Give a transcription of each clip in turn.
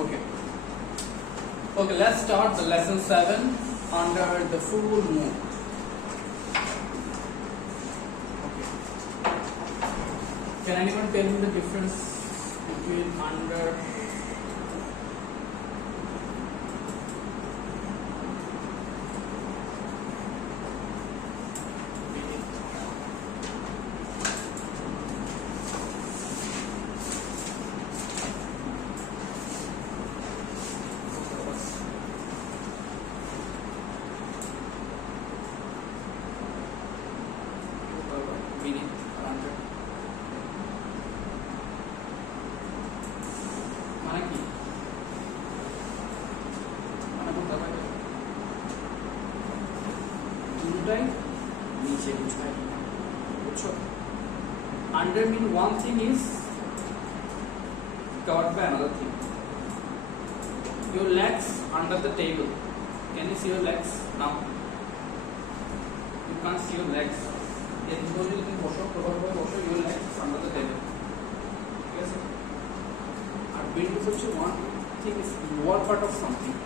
Okay. Okay, let's start the lesson 7 under the full moon. Okay. Can anyone tell me the difference between under beneath or under? মানে কি মানে কোনটা হবে দুটোটাই নিচে বুঝায় বুঝছো under mean one thing is covered by another thing. Your legs under the table. Can you see your legs now? You can't see your legs. If you বসো প্রপারভাবে বসো your legs under the table. ঠিক আছে আর beneath হচ্ছে one thing is lower part of something.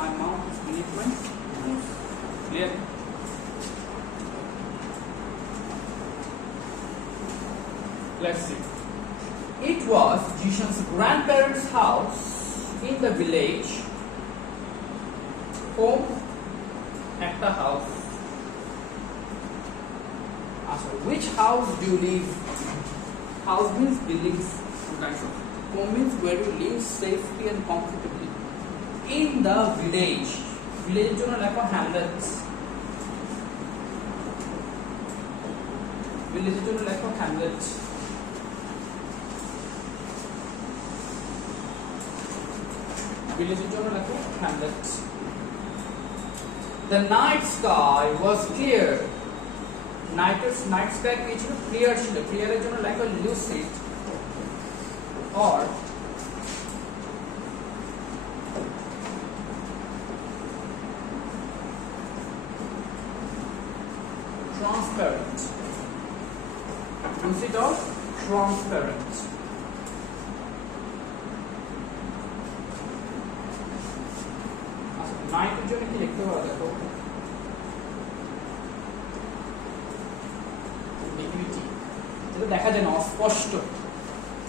My mouth is beneath my nose. Clear? Let's see. It was Jishan's grandparents' house in the village. Home at the house. So which house do you live? House means buildings. Home means where you live safely and comfortably. In the village. Village is like a hamlets. Village is like a hamlets. Village is like a hamlet. The night sky was clear. Night sky is clear. Clear is like a lucid or transparent. Lucid or transparent. নাইটের জন্য কি লিখতে পারো দেখো নেগেটিভিটি এটা দেখা যায় না অস্পষ্ট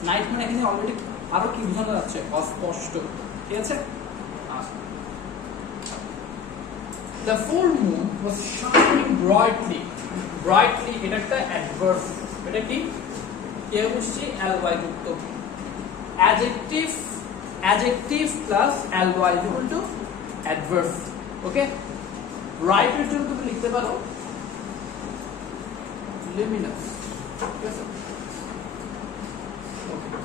নাইট মানে এখানে অলরেডি আরো কি বোঝানো যাচ্ছে অস্পষ্ট ঠিক আছে The full moon was shining brightly এটা একটা অ্যাডভার্ব এটা কি কে বলছি ly যুক্ত adjective plus ly equal to adverb. Okay, right এর জন্য তুমি লিখতে পারো luminous. Yes, okay.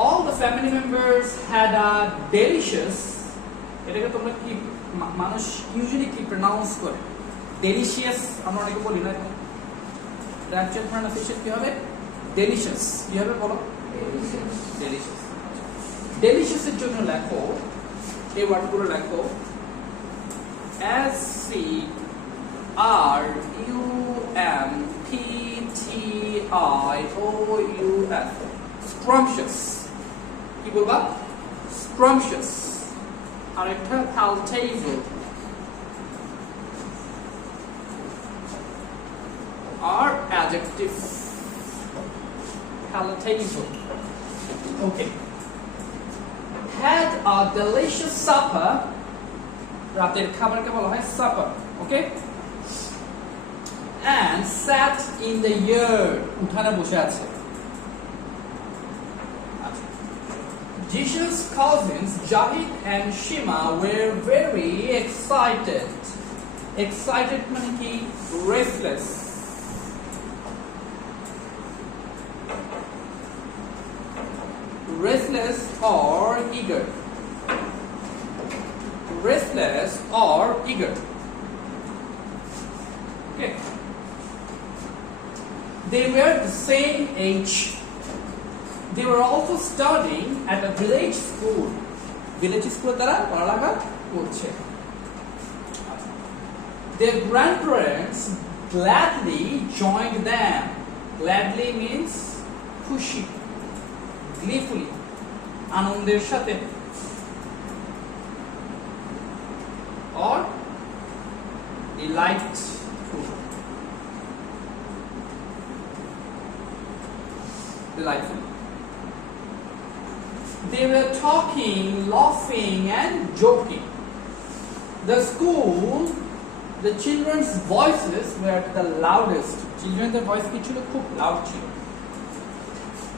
All the family members had a delicious এটাকে তোমরা কি মানুষ ইউজুয়ালি কি প্রনাউন্স করে delicious আমরা অনেকে বলি না এটা অ্যাকচুয়াল প্রনাউন্সিয়েশন কি হবে delicious কি হবে বলো delicious এর জন্য লেখো এই ওয়ার্ডগুলো লেখো scrumptious scrumptious কি বলবা scrumptious আর একটা palatable আর adjective palatable okay had a delicious supper রাতের খাবারকে বলা হয় supper okay and sat in the yard উঠানে বসে আছে Jishan's cousins Jahid and Shima were very excited মানে কি restless or eager okay they were the same age they were also studying at a village school দ্বারা পড়ালেখা করছে their grandparents gladly joined them gladly means খুশি gleefully আনন্দের সাথে, or delightful, delightful. They were talking, laughing and joking. The school, the children's voices were the loudest. Children's voice কি ছিল, খুব loud ছিল।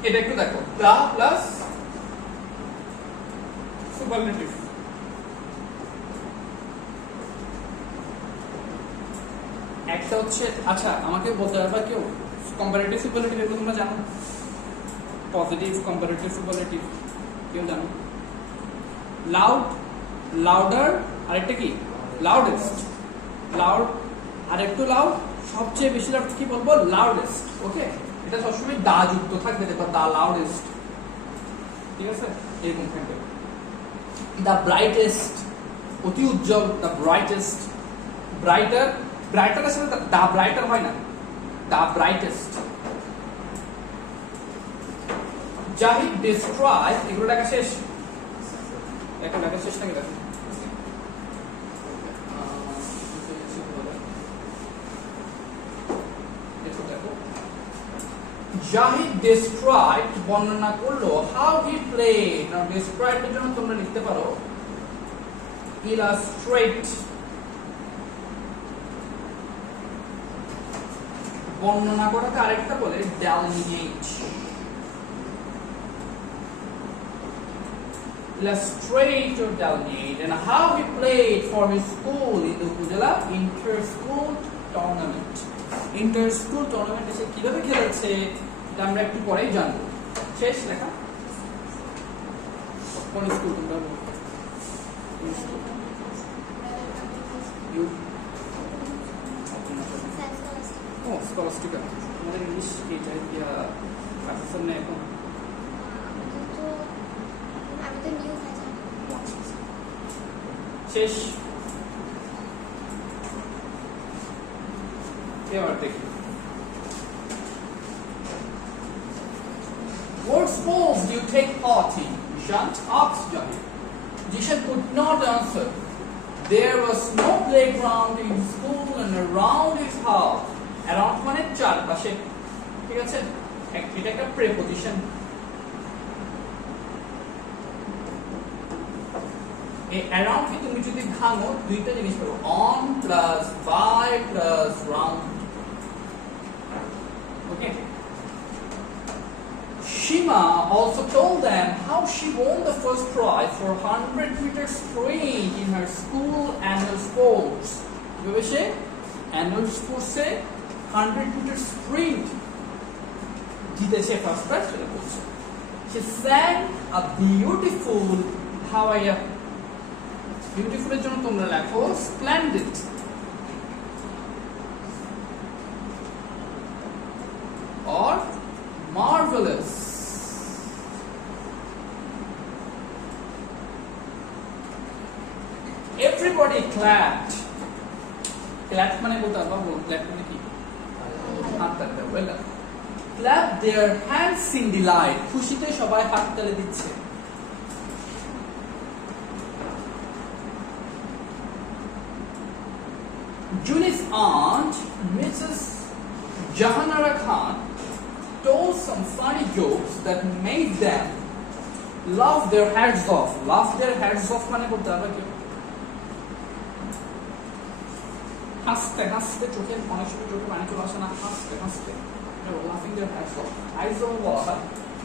এটা একটু দেখো, the plus superlative। একটা হচ্ছে, আচ্ছা আমাকে বলতে পারবা কেউ কম্পারেটিভ সুপারলেটিভ এগুলো তোমরা জানো? পজিটিভ, কম্পারেটিভ, সুপারলেটিভ কেউ জানো? লাউড, লাউডার, আরেকটা কি লাউডেস্ট, লাউড আরেকটু লাউড, সবচেয়ে বেশি লাউড কি বলবো, লাউডেস্ট। ওকে, এটা সবসময় দা যুক্ত থাকবে, দেখো দা লাউডেস্ট, ঠিক আছে, এরকম থাকবে। দা ব্রাইটেস্ট, অতি উজ্জ্বল, দা ব্রাইটেস্ট, ব্রাইটার, ব্রাইটারের সাথে দা ব্রাইটার হয় না, দা ব্রাইটেস্ট। জাহিদ ডিস্ট্রয়, এগুলো লেখা শেষ, এখন লেখা শেষ নাকি দেখো, জাহিদ described, বর্ণনা করলো, how he played। now describe এর জন্য তোমরা লিখতে পারো illustrate, বর্ণনা করাকে আরেকটা বলে delineate, illustrate or delineate, and how he played for his school in the Upazila inter-school tournament। Inter-school টুর্নামেন্টে সে কিভাবে খেলেছে এটা আমরা একটু পরেই জানবো। শেষ লেখা, কোন স্কুল তোমরা বলো? ও স্কলাস্টিক, আমাদের ইংলিশ এই চাই দিয়া ক্লাসের না এখন, শেষ। এবার দেখি, what sports do you take part in? Jishant asked Jahid. Jishan could not answer. There was no playground in school and around his house. Around মানে চারপাশে, ঠিক আছে, এটা একটা প্রেপোজিশন। এই around কে তুমি যদি ভাঙো দুইটা জিনিস পাবো, on plus by plus round। Okay. Shima also told them how she won the first prize for 100-meter sprint in her school annual sports. কিভাবে সে annual sports এ 100-meter sprint জিতেছে, ফার্স্ট প্রাইজ সেটা বলছে। She sang a beautiful Hawaiian। Beautiful এর জন্য তোমরা লেখো splendid, or marvelous। Everybody clapped। clap মানে বলতে পারবো, clap মানে কি, হাত তালি, well done. clap their hands in delight, খুশিতে সবাই হাত তালি দিচ্ছে। Juni's aunt, Mrs. Jahanara Khan, told some funny jokes that made them laugh their heads off। laugh their heads off মানে করতে হবে কি, হাসতে হাসতে, চোখের অনেক সময় চোখে পানি চলে আসে না, হাসতে হাসতে, laughing their heads off। heads off বলা হয়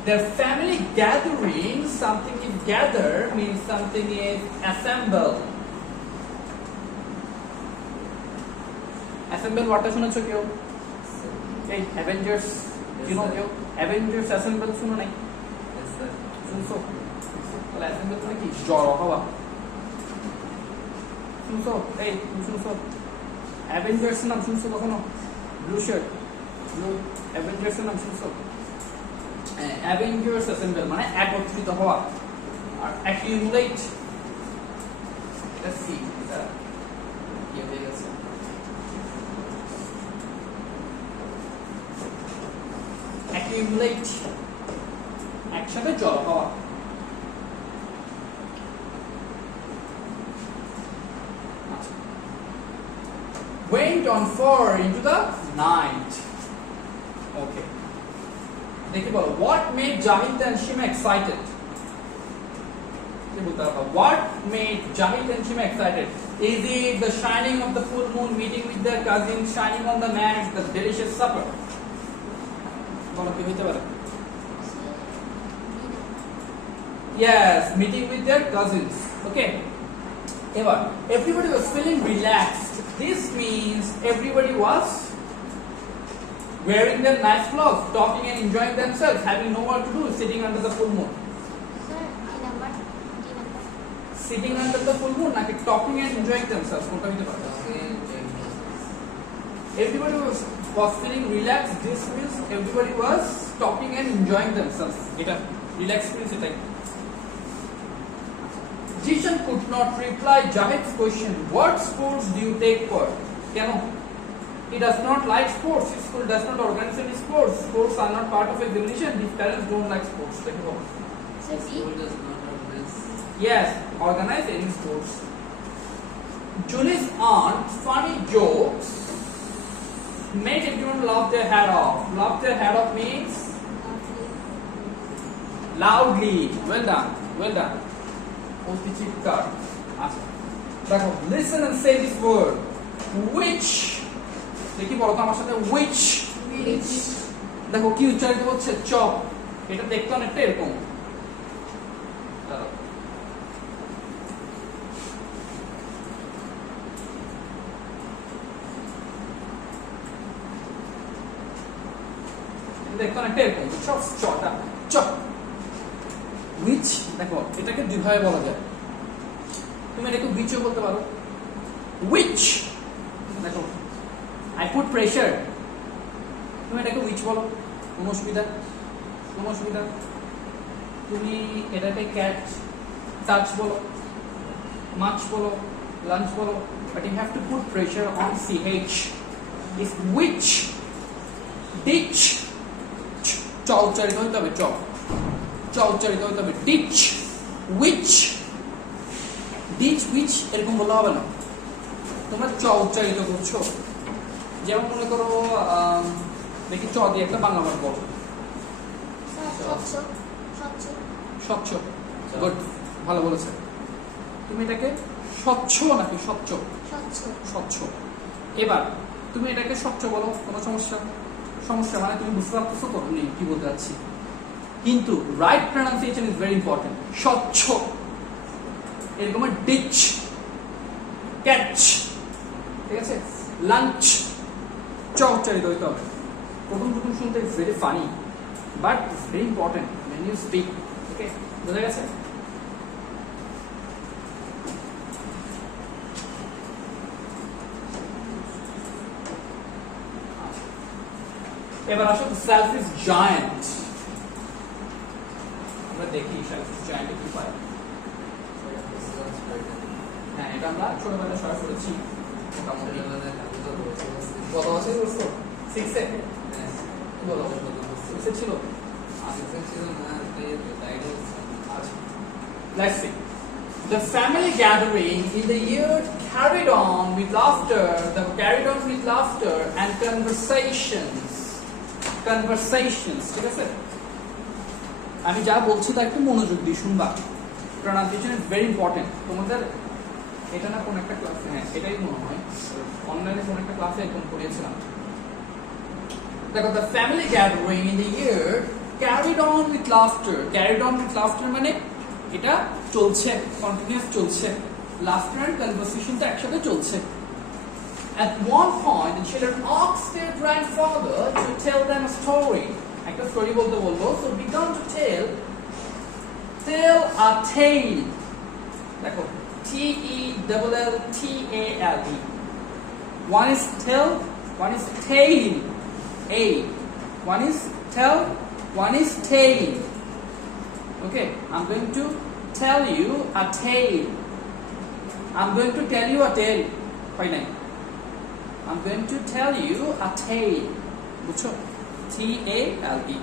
their family gathering, something is gather means something is assemble। assemble ওয়ার্ডটা শুনেছো কেউ? এই অ্যাভেঞ্জার্স, ইউ নো কেউ অ্যাভেঞ্জার্স অ্যাসেম্বল শুনো নাই? শুনছো? তাহলে অ্যাসেম্বল মানে কি, জড়ো হওয়া। শুনছো? এই তুমি শুনছো অ্যাভেঞ্জার্স নাম শুনছো কখনো? ব্লু শার্ট, ব্লু অ্যাভেঞ্জার্স নাম শুনছো? অ্যাভেঞ্জার্স অ্যাসেম্বল মানে একত্রিত হওয়া। আর অ্যাকিউমুলেট, লেটস সি এটা কি হয়ে গেছে, accumulate, একসাথে জড়ো হওয়া। went on far into the night. Okay. দেখি বলো, what made Jahid and Shima excited? What made Jahid and Shima excited? Is it the shining of the full moon, meeting with their cousins, shining on the mat, the delicious supper? বলো কি হইতে পারে? Yes, meeting with their cousins. Okay. Ever. Everybody was feeling relaxed. This means everybody was wearing their nice clothes, talking and enjoying themselves, having no work to do, sitting under the full moon. Sitting under the full moon, like talking and enjoying themselves. Everybody was feeling relaxed. This means everybody was talking and enjoying themselves. Relaxed means it like. Jishan could not reply Jahid's question. What sports do you take part? He does not like sports. His school does not organize any sports. Sports are not part of examination. His parents don't like sports. School does not organize. Yes, organize any sports. Julie's aunt funny jokes made everyone laugh their head off. Laugh their head off means loudly. Well done. Well done. Listen and say this word. Which? দেখি বলো তো আমার সাথে which? দেখো কি উচ্চারিত হচ্ছে চপ। এটা দেখতে অনেকটা এরকম। দেখতে অনেকটা এরকম চপ চটা চপ। which দেখো এটাকে দুই ভাবে বলা যায়। তুমি এটাকে which বলতে পারো। which দেখো I put pressure. তুমি এটাকে which বলো, কোনো অসুবিধা। তুমি এটাকে cat touch বলো, much বলো, lunch বলো, but you have to put pressure on ch. Is which, ditch, চ উচ্চারিত হইতে হবে, চ উচ্চারিত হইতে হবে, ditch, which, এরকম বলা হবে না, তোমরা চ উচ্চারিত করছো। যেমন মনে করো দেখি চ দিয়ে একটা বাংলা ওয়ার্ড বলো। স্বচ্ছ। গুড, ভালো বলেছে। তুমি এটাকে স্বচ্ছ নাকি স্বচ্ছ। এবার তুমি এটাকে স্বচ্ছ বলো, কোনো সমস্যা মানে তুমি বুঝতে পারছো তো আমি কি বলতে যাচ্ছি। কিন্তু right pronunciation is very important. স্বচ্ছ এরকম ডিচ, ক্যাচ, ঠিক আছে, লাঞ্চ, চ উচ্চারিত হইতে হবে। প্রথম শুনতে it's very funny but it's very important when you speak. ওকে, বোঝা গেছে? এবার আসো selfish giant। আমরা দেখি selfish giant কি পাই। হ্যাঁ, এটা আমরা ছোটবেলায় সবাই পড়েছি। কত বছর করছো? 6 এ? কি বলো? 6 এ ছিল? 6 এ ছিল না, আচ্ছা। Let's see. The family gathering in the year carried on with laughter and conversations. ঠিক আছে? আমি যা বলছি তা একটু মনোযোগ দিয়ে শুনবা। Pronunciation is very important. তোমাদের এটা না কোন একটা ক্লাসে, হ্যাঁ এটাই মনে হয় অনলাইনে কোন একটা ক্লাসে এরকম পড়িয়েছিলাম। দেখো, the family gathering in the year carried on with laughter মানে এটা চলছে, কন্টিনিউয়াস চলছে, laughter and conversation তো একসাথে চলছে। At one point the children asked their grandfather to tell them a story. একটা স্টোরি বলতে বলবো, so began to tell a tale. দেখো TELLTALE. One is tell, one is tale. One is tell, one is tale. Okay, I'm going to tell you a tale. I'm going to tell you a tale. Fine. I'm going to tell you a tale. বুঝছো? TALE.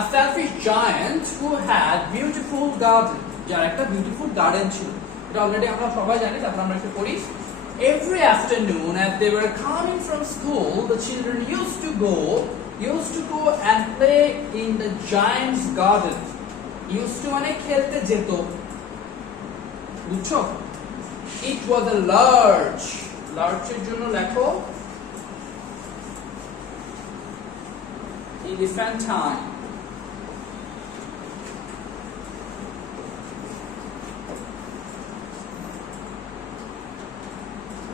A selfish giant who had beautiful garden. যার একটা beautiful garden ছিল। এটা অলরেডি আমরা সবাই জানি, তারপর আমরা একটু পড়ি। Every afternoon as they were coming from school, the children used to go and play in the giant's garden. Used to মানে খেলতে যেত, বুঝছো? It was a large এর জন্য লেখো elephantine.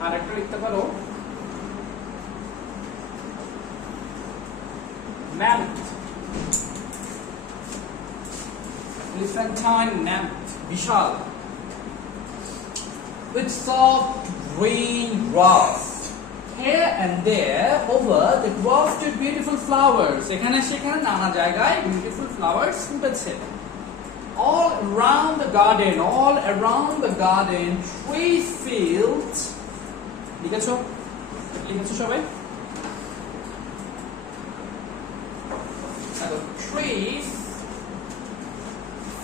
আরেকটা লিখতে পারো mammoth. Elephantine mammoth, Vishal, with soft green grass. Here and there over the grass stood beautiful flowers. এখানে সেখানে নানা জায়গায় beautiful flowers ফুটেছে. All around the garden, trees filled. লিখেছো সবাই? Trees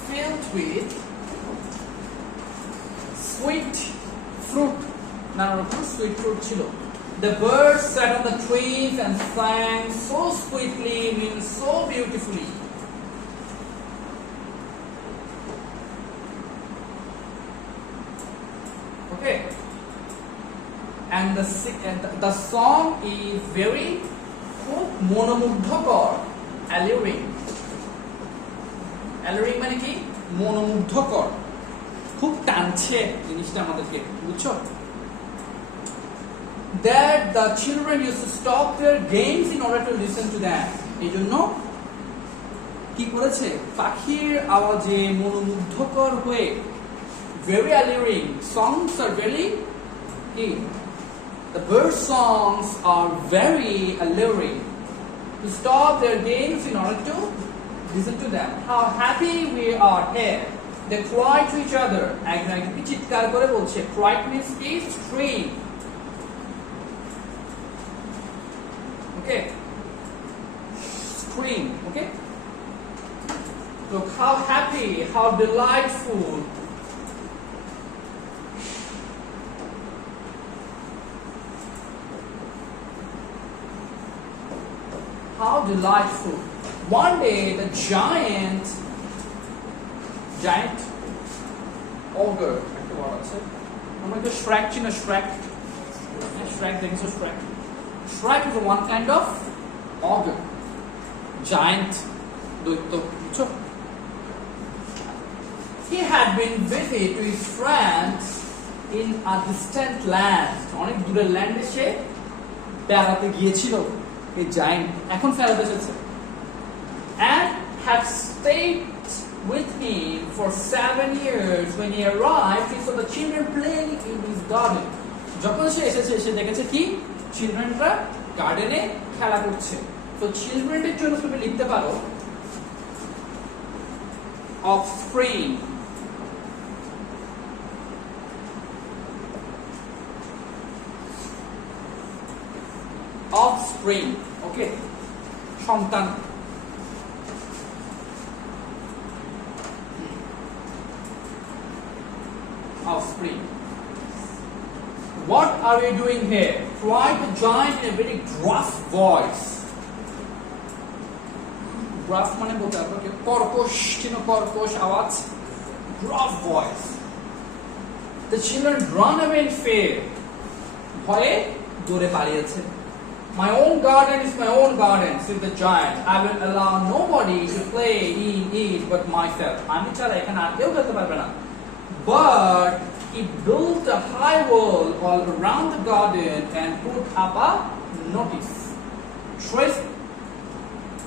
filled with sweet fruit. নানা রকম sweet fruit ছিল. The birds sat on the trees and sang so sweetly, means so beautifully. Okay. And the song is very খুব মনোমুগ্ধকর, alluring মানে কি? মনোমুগ্ধকর, খুব টানছে জিনিসটা আমাদেরকে, বুঝছো? That the children used to stop their games in order to listen to them. এই জন্য কি করেছে? পাখির আওয়াজে মনোমুগ্ধকর হয়ে, very alluring. Songs are very কি? The bird songs are very alluring. To stop their games in order to listen to them. How happy we are here. They cry to each other. একজনকে চিৎকার করে বলছে. Cry means কি? Scream. Okay. Scream. Okay. Look how happy, how delightful. How delightful. One day the giant ogre, একটা word আছে, আমরা তো Shrek চিনো, Shrek দেখেছো? Shrek is one kind of ogre, giant, দৈত্য, বুঝছো? He had been visit to his friends in a distant land. অনেক দূরের ল্যান্ডে সে বেড়াতে গিয়েছিল এই জায়ান্ট, এখন ফেরত এসেছে। And had stayed with him for 7 years. When he arrived, he saw the children playing in his garden. যখন সে এসেছে, সে দেখেছে কি? চিলড্রেনরা গার্ডেনে খেলা করছে। তো চিলড্রেনদের জন্য তুমি লিখতে পারো offspring. Offspring, okay, সন্তান। Offspring. What are you doing here? Cried the giant in a very gruff voice. Gruff মানে বলতে পারবো কি? কর্কশ, চিনো কর্কশ আওয়াজ, gruff voice. The children run away in fear. ভয়ে দৌড়ে পালিয়েছে। My own garden is my own garden, said the giant. I will allow nobody to play in it but myself. আমি ছাড়া এখানে আর কেউ খেলতে পারবে না। But he built a high wall all around the garden and put up a notice.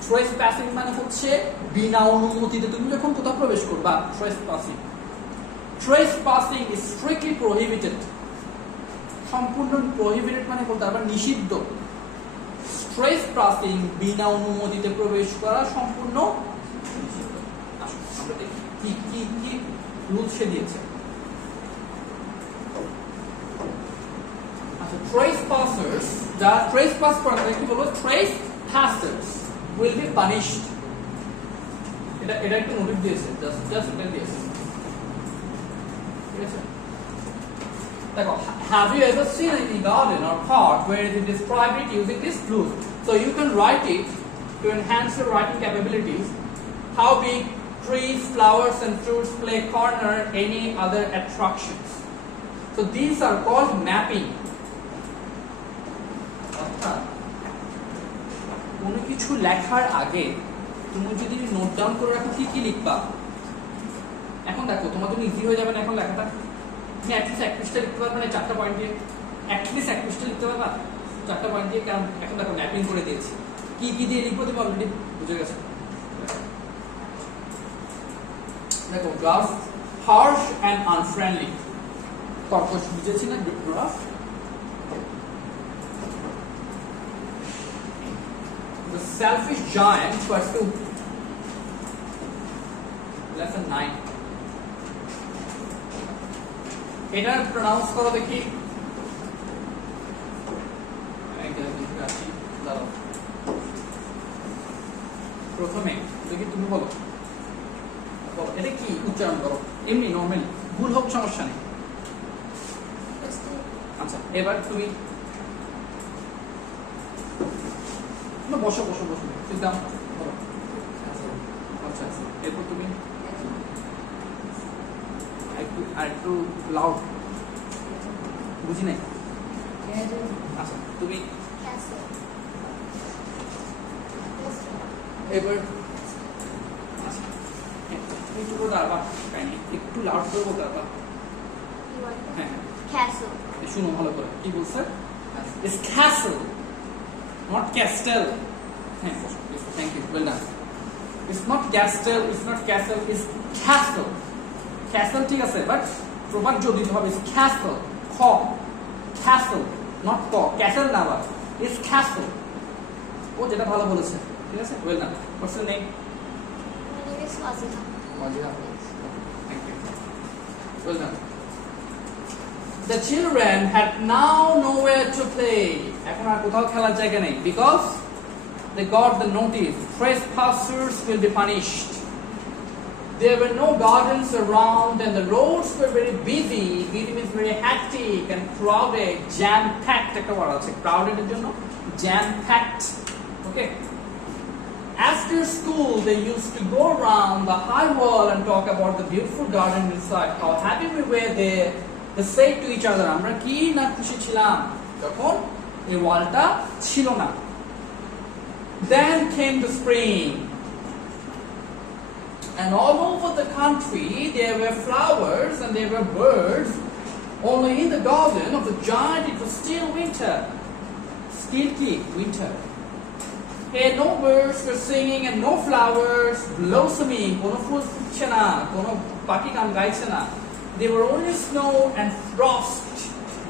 Trespassing মানে হচ্ছে বিনা অনুমতিতে তুমি যখন কোথাও প্রবেশ করবা, trespassing. Trespassing is strictly prohibited. সম্পূর্ণ prohibited মানে বলতে পারবা নিষিদ্ধ। Trespassing বিনা অনুমতিতে প্রবেশ করা সম্পূর্ণ নিষিদ্ধ। আসুন আমরা দেখি কি রুল সে দিয়েছে। আচ্ছা, trespassers, যারা trespass করে তাদের কি বলবো? Trespassers will be punished. এটা একটু নোটিস দিয়েছে, জাস্ট এটা দিয়েছে, ঠিক আছে? দেখো, have you ever seen any garden or park where they describe it using these clues? So you can write it to enhance your writing capabilities. How big trees, flowers and fruits play corner any other attractions. So these are called mapping. অর্থাৎ কোনো কিছু লেখার আগে তুমি যদি note down করে রাখো কি কি লিখবা, এখন দেখো তোমার জন্য ইজি হয়ে যাবে না এখন লেখাটা। তুমি অ্যাটলিস্ট এক পৃষ্ঠা লিখতে পারবে না 4টা পয়েন্ট দিয়ে, অ্যাটলিস্ট এক পৃষ্ঠা লিখতে পারবা 4টা পয়েন্ট দিয়ে, কারণ এখন দেখো ম্যাপিং করে দিয়েছি কি কি দিয়ে লিখবো তুমি অলরেডি বুঝে গেছো। দেখো গ্রাফ হার্শ অ্যান্ড আনফ্রেন্ডলি, কর্কশ বুঝেছি না graph. The selfish giant pursued. Lesson 9. এটা প্রনাউন্স করো দেখি। প্রথমে দেখি তুমি বলো, এটা কি উচ্চারণ করো এমনি নর্মালি, ভুল হোক সমস্যা নেই। আচ্ছা এবার তুমি বসো বসো বসো সিদ্ধান্ত বলো। আচ্ছা এরপর তুমি একটু লাউড বুঝি নাই। আচ্ছা তুমি এবার একটু করে দাঁড়াবা, একটু লাউড করে বলতে পারবা। হ্যাঁ শুনো ভালো করে কি বলছে, It's castle, not castle. Thank you, well done. It's not castle, it's not castle, it's castle. Castle ঠিক আছে, but প্রপার যদি হবে is castle, খ castle, not ক castle না আবার, it's castle. ও যেটা ভালো বলেছে, ঠিক আছে, well done. What's your name? My name is Waziha. Waziha. Thank you. Well done. The children had now nowhere to play. এখন আর কোথাও খেলার জায়গা নেই, because they got the notice. Trespassers will be punished. There were no gardens around and the roads were very busy. Busy means very hectic and crowded, jam-packed. একটা word আছে crowded এর জন্য, jam-packed. Okay. After school, they used to go around the high wall and talk about the beautiful garden inside. How happy we were there. They said to each other, আমরা কি না খুশি ছিলাম যখন এই ওয়ালটা ছিল না। Then came the spring, and all over the country there were flowers and there were birds. Only in the garden of the giant it was still winter. Still কি winter. Here no birds were singing and no flowers blossoming. কোনো ফুল ফুটছে না, কোনো পাখি গান গাইছে না। There were only snow and frost,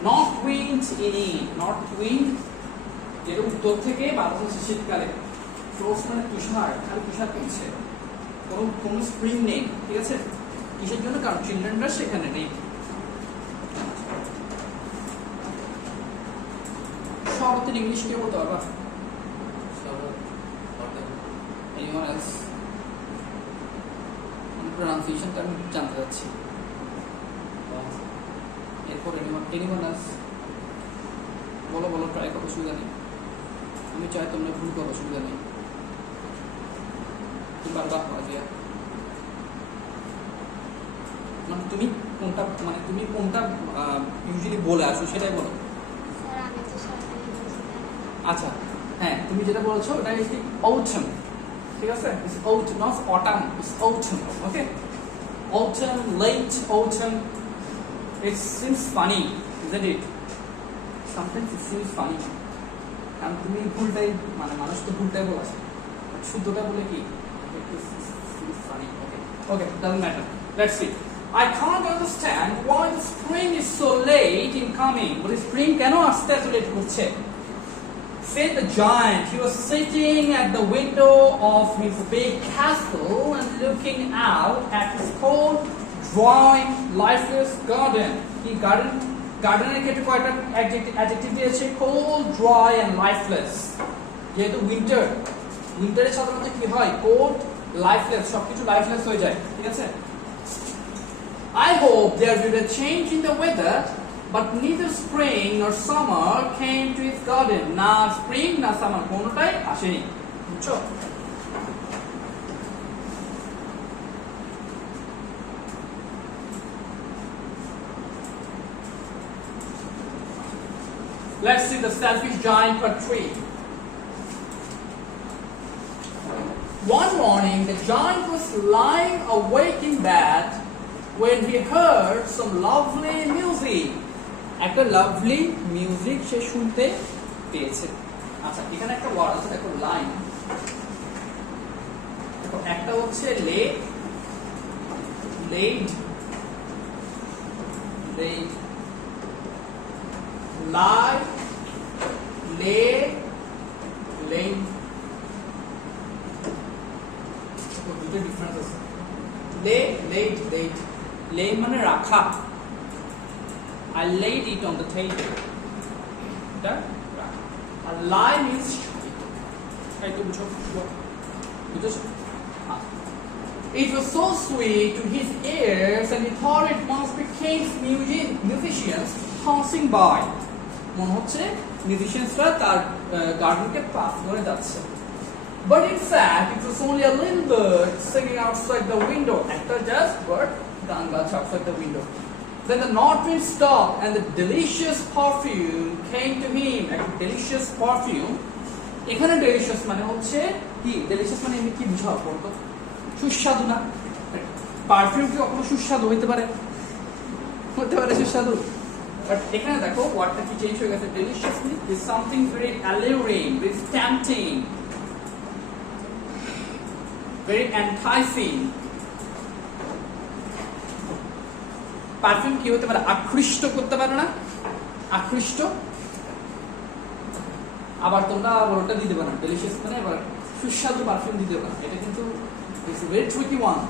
not wind any, not wind. যেটা উত্তর থেকে বাতাস শীতকালে, ফ্রস্ট মানে তুষার, খালি তুষার পড়ছে, কোনো স্প্রিং নেই, ঠিক আছে। কিসের জন্য? কারণ চিলড্রেনরা সেখানে নেই। শরতের ইংলিশ কে বলতে পারবা? Anyone else? প্রনাউন্সিয়েশনটা আমি জানতে চাচ্ছি। এরপর anyone else? বলো বলো, ট্রাই করো, অসুবিধা নেই। আমি চাই তোমরা ভুল করো, অসুবিধা নেই। তুমি বারবার করা যায়, মানে তুমি কোনটা ইউজুয়ালি বলে আসো সেটাই বলো। আচ্ছা হ্যাঁ, তুমি যেটা বলছো ওটা হচ্ছে autumn, ঠিক আছে? It's autumn, not autumn, it's autumn, okay? Autumn, late autumn. It seems funny, isn't it? Sometimes it seems funny. কারণ তুমি ভুলটাই, মানে মানুষ তো ভুলটাই বলে আসে, শুদ্ধটা বলে কি it seems funny. Okay, doesn't matter. Let's see. I can't understand why the spring is so late in coming. বলে spring কেন আসতে এত লেট করছে? Said the giant. He was sitting at the window of his big castle and looking out at his cold, dry, lifeless garden. He gardener ক্ষেত্রে কয়টা অ্যাডজেক্টিভ দিয়েছে? cold, dry and lifeless. যেহেতু উইন্টারে সাধারণত কি হয়? cold, lifeless, সবকিছু লাইফলেস হয়ে যায়, ঠিক আছে? I hope there will be a change in the weather but neither spring nor summer came to his garden. না স্প্রিং না সামার কোনোটাই আসেনি, বুঝছো? Let's see the selfish giant part 3. One morning, the giant was lying awake in bed when he heard some lovely music. একটা lovely music সে শুনতে পেয়েছে। আচ্ছা, এখানে একটা ওয়ার্ড আছে, দেখো লাইন। দেখো একটা হচ্ছে লেট, লেট, লেট, লাই, লে, লেট। দুটো ডিফারেন্স আছে। লে, লেট, লেট। লে মানে রাখা। I laid it on the table. That right. A lie means it was so sweet to his ears, and he thought it must be king's musicians passing by. মনে হচ্ছে মিউজিশিয়ানসরা তার গার্ডেনকে পাস করে যাচ্ছে। But in fact, it was only a little bird singing outside the window. একটা just bird গান গাচ্ছে outside the window. Then the north wind stopped and the delicious perfume came to him. A delicious perfume. এখানে delicious মানে হচ্ছে কি? delicious মানে এমনি কি বুঝাও বলতো? সুস্বাদু না? পারফিউম কি কখনো সুস্বাদু হইতে পারে? হতে পারে সুস্বাদু। But এখানে দেখো ওয়ার্ডটা কি চেঞ্জ হয়ে গেছে। delicious is something very alluring, very tempting, very enticing. Perfume কি হতে পারে? আকৃষ্ট করতে পারে না? আকৃষ্ট। আবার তোমরা ওটা দিতে পারো না, ডেলিশিয়াস মানে আবার সুস্বাদু পারফিউম দিতে পারো, এটা কিন্তু it's a very tricky one.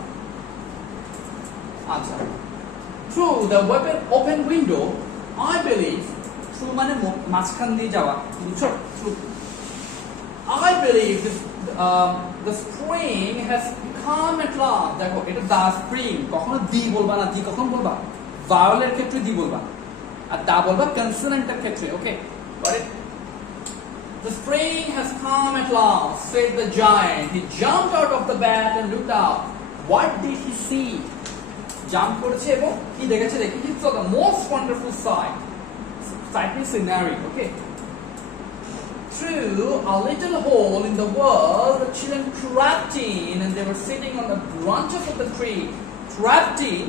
আচ্ছা, through the open window I believe, through মানে মাঝখান দিয়ে যাওয়া, বুঝছো? through I believe the spring has come at last. দেখো এটা দা স্প্রিং, কখনো দি বলবা না, দি কখন বলবা? ভাওয়েলের ক্ষেত্রে দি বলবা, আর দা বলবা কনসোনেন্টের ক্ষেত্রে। Okay, got it? The spring has come at last, said the giant. He jumped out of the bed and looked out. What did he see? Jump করেছে এবং কি দেখেছে? দেখি he saw the most wonderful sight. Sight means scenery. Okay. Through a little hole in the wall, the children crept in, and they were sitting on the branches of the tree. Crept in,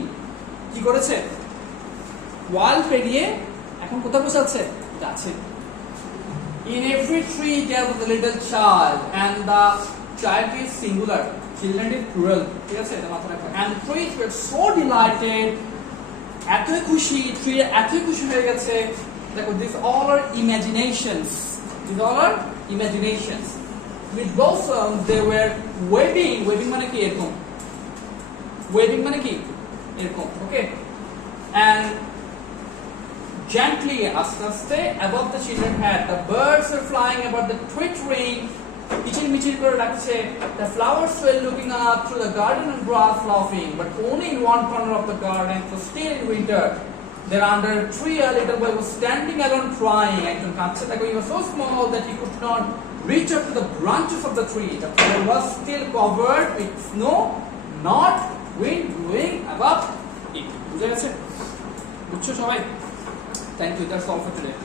কি করেছে? ওয়াল পেরিয়ে এখন কোথায় বসে আছে? গাছে। In every tree there was a little child, and the child is singular, children is plural. ঠিক আছে, এটা মাথায় রাখো। And the trees were so delighted, এতই খুশি, tree এতই খুশি হয়ে গেছে। দেখো, these all are imaginations. These all are imaginations. With blossoms they were waving. Waving মানে কি? এরকম। Waving মানে কি? এরকম। Okay. And gently, aste aste, above the children's head, the birds were flying about the twittering, kichir michir kore rakche. The flowers were looking up through the garden and grass, laughing. But only in one corner of the garden, so still in winter, there under a tree a little boy was standing alone crying. Ekjon kaঁদছে, দেখো, he was so small that he could not reach up to the branches of the tree. The tree was still covered with snow, not wind blowing above it. বুঝে গেছে? বুঝছো সবাই? Thank you. That's all for today.